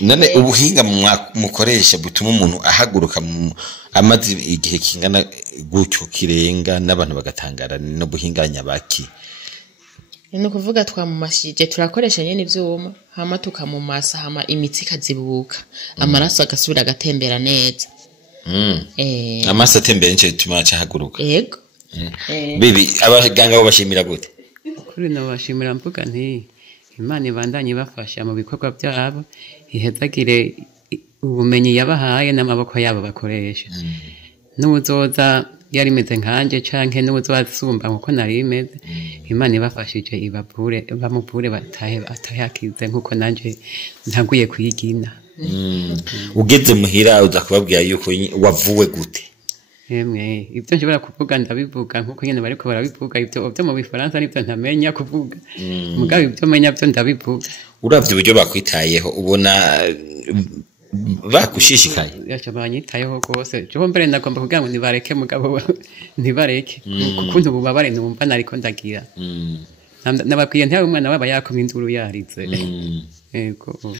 none ubuhinga mukoresha butuma umuntu ahaguruka amazi igihe kingana gutyo kirenga n'abantu bagatangara no buhinganya baki ni kuvuga twamumashije turakoresha nyene ivyuma hama tukamumasa hama imitsi kazibuka amaraso agasubira agatembera neza amaraso atembera nce bituma ahaguruka yego bibi abaganga bo bashimira gute kuri no bashimira mvuga nti Imana ibandanye bafasha mu bikorwa byabo ihezagire ubumenyi yabahaye n'amaboko yabo bakoresha n'uzoza yari meze nkanje canke n'uzasumba nkuko nari meze Imana ibafashije ibapure bamupure atayakize nkuko nanje ntaguye kwigina ugeze muhira uza kubabwira yuko wavuwe gute Emwe ibyo nshobora kuvuga ndabivuga nkuko nyene bariko barabivuga ibyo mu bifaransa nibyo ntamenya kuvuga mugabe ibyo menya byo ndabivuga uravye uburyo bakwitayeho ubona bakushishikaye yacha banyitayeho gose cyo mbere ndagomba kugira ngo nibareke mugabo ntibareke kukuntu bubabare numva nariko ndagira nababwiye ntawe umwana baba yakoma inzuru yarize yego